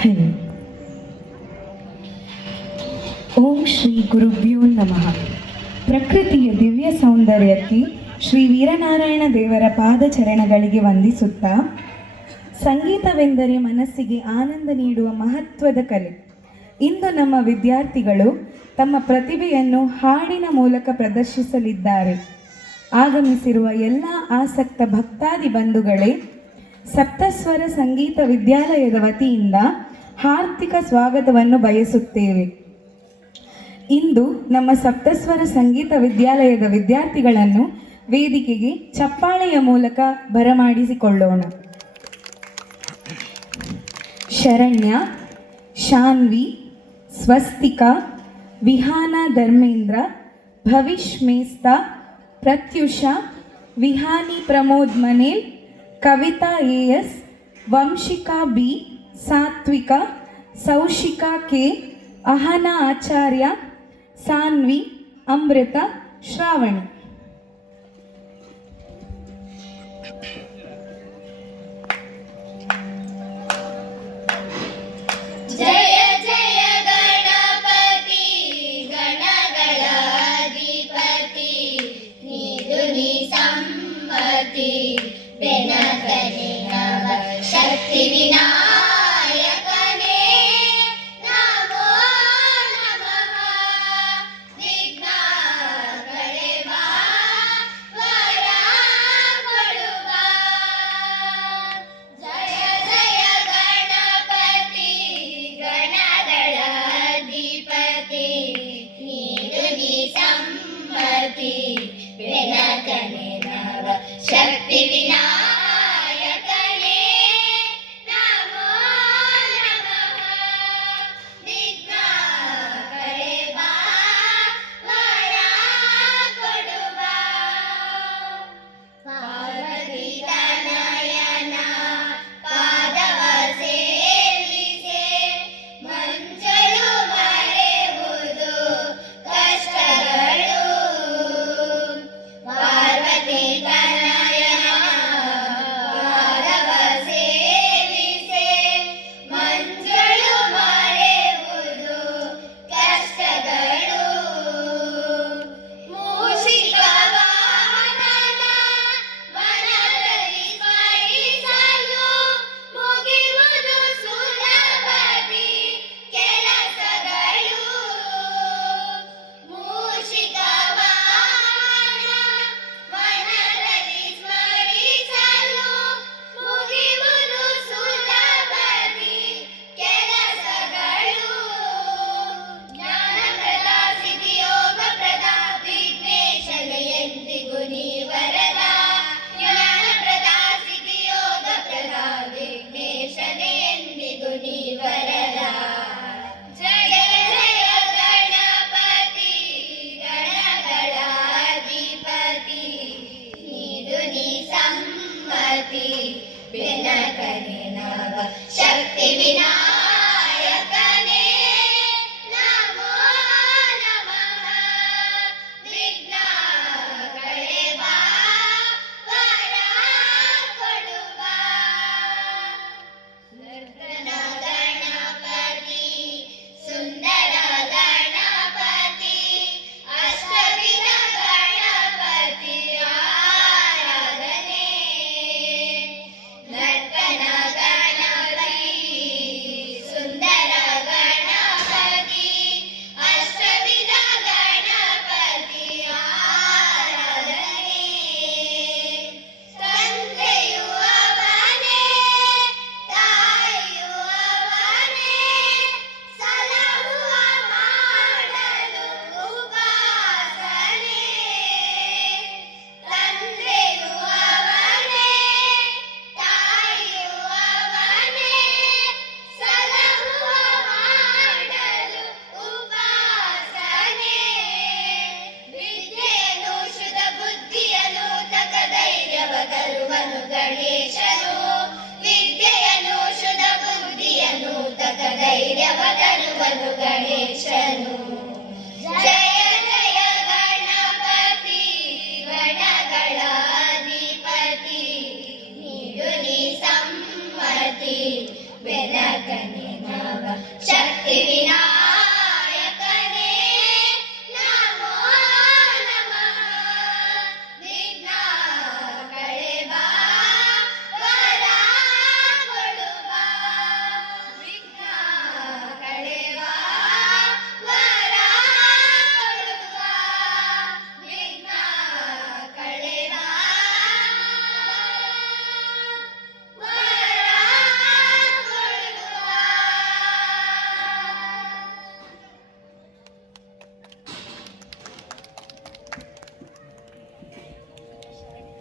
ಹರಿ ಓಂ ಶ್ರೀ ಗುರುಭ್ಯೋ ನಮಃ. ಪ್ರಕೃತಿಯ ದಿವ್ಯ ಸೌಂದರ್ಯಕ್ಕೆ ಶ್ರೀ ವೀರನಾರಾಯಣ ದೇವರ ಪಾದಚರಣಗಳಿಗೆ ವಂದಿಸುತ್ತಾ, ಸಂಗೀತವೆಂದರೆ ಮನಸ್ಸಿಗೆ ಆನಂದ ನೀಡುವ ಮಹತ್ವದ ಕಲೆ. ಇಂದು ನಮ್ಮ ವಿದ್ಯಾರ್ಥಿಗಳು ತಮ್ಮ ಪ್ರತಿಭೆಯನ್ನು ಹಾಡಿನ ಮೂಲಕ ಪ್ರದರ್ಶಿಸಲಿದ್ದಾರೆ. ಆಗಮಿಸಿರುವ ಎಲ್ಲ ಆಸಕ್ತ ಭಕ್ತಾದಿ ಬಂಧುಗಳೇ, ಸಪ್ತಸ್ವರ ಸಂಗೀತ ವಿದ್ಯಾಲಯದ ವತಿಯಿಂದ ಹಾರ್ದಿಕ ಸ್ವಾಗತವನ್ನು ಬಯಸುತ್ತೇವೆ. ಇಂದು ನಮ್ಮ ಸಪ್ತಸ್ವರ ಸಂಗೀತ ವಿದ್ಯಾಲಯದ ವಿದ್ಯಾರ್ಥಿಗಳನ್ನು ವೇದಿಕೆಗೆ ಚಪ್ಪಾಳೆಯ ಮೂಲಕ ಬರಮಾಡಿಸಿಕೊಳ್ಳೋಣ. Sharanya, Shanvi, Swastika, ವಿಹಾನ Dharmendra, Bhavish Mesta, ಪ್ರತ್ಯುಷಾ, Vihani Pramod Manel, Kavitha A S, Vamshika B, Sathvika, Soushika K, Ahana Acharya, Sanvi, Amrita, Shravani. ಜಯ ಜಯ ಗಣಪತಿ ಗಣಗಳ ಅಧಿಪತಿ, ನೀದು ನೀ ಸಮ್ಮತಿ ಬೆನಕನೆ ನವ ಶಕ್ತಿ ವಿನಾಯಕನೇ ನಮೋ ನಮಃ. ವಿಘ್ನ ಕಳೆವ ವರ ಕೊಡುವ, ಜಯ ಜಯ ಗಣಪತಿ ಗಣಗಳ ಅಧಿಪತಿ, ನೀದು ನೀ ಸಮ್ಮತಿ ಬೆನಕನೆ ನವ ಶಕ್ತಿ ವಿನಾಯಕನೇ ನಮೋ ನಮಃ. ವಿಘ್ನ ಕಳೆವ ವರ ಕೊಡುವ, ಪಾರ್ವತಿ ತನಯನ ಪಾದವ ಸೇವಿಸೆ, ಮಂಜಲು ಮರೆಯುವುದು ಕಷ್ಟಗಳು. ಪಾರ್ವತಿ ತನಯನ ಪಾದವ ಸೇವಿಸೆ, ಮಂಜಳು ಮರೆಯುವುದು ಕಷ್ಟಗಳು. ಮೂಷಿಕ ವಾಹನನ ಮನದಲ್ಲಿ ಸ್ಮರಿಸಲು, ಮುಗಿಯುವುದು ಸುಲಭದಿ ಕೆಲಸಗಳು. ಮೂಷಿಕ ವಾಹನ ಮನದಲ್ಲಿ ಸ್ಮರಿಸಲು, ಮುಗಿಯುವುದು ಸುಲಭದಿ ಕೆಲಸಗಳು. ಜ್ಞಾನಪ್ರದ ಸಿದ್ಧಿಯೋಗಪ್ರದ ವಿಘ್ನೇಶನೇ ಎಂದಿಗೂ ನೀ ವರದ. ಜ್ಞಾನಪ್ರದ ಸಿದ್ಧಿಯೋಗಪ್ರದ ವಿಘ್ನೇಶನೇ ಎಂದಿಗೂ ನೀ ವರದ. ಜಯ ಜಯ ಗಣಪತಿ ಗಣಗಳ ಅಧಿಪತಿ, ನೀದು ನೀ ಸಮ್ಮತಿ ಬೆನಕನೆ ನವ ಶಕ್ತಿ ವಿನಾಯಕನೇ ನಮೋ ನಮಃ. ವಿಘ್ನ ಕಳೆವ ವರ ಕೊಡುವ, ನರ್ತನ